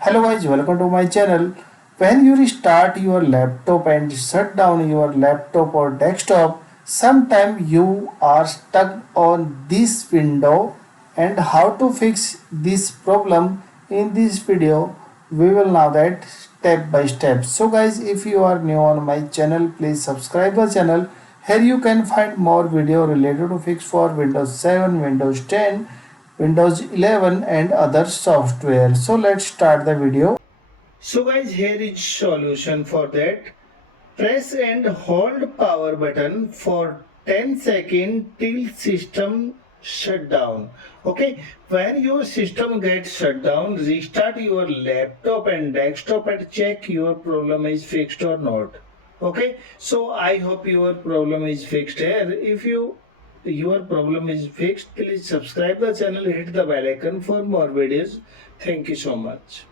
Hello guys, welcome to my channel. When you restart your laptop and shut down your laptop or desktop, sometimes you are stuck on this window, and how to fix this problem in this video we will know that step by step. So guys, if you are new on my channel, please subscribe the channel. Here you can find more video related to fix for Windows 7, Windows 10, Windows 11 and other software. So let's start the video. So guys, here is solution for that. Press and hold power button for 10 seconds till system shut down. Okay, when your system gets shut down, restart your laptop and desktop and check your problem is fixed or not. Okay, so I hope your problem is fixed here. If your problem is fixed, please subscribe the channel, hit the bell icon for more videos. Thank you so much.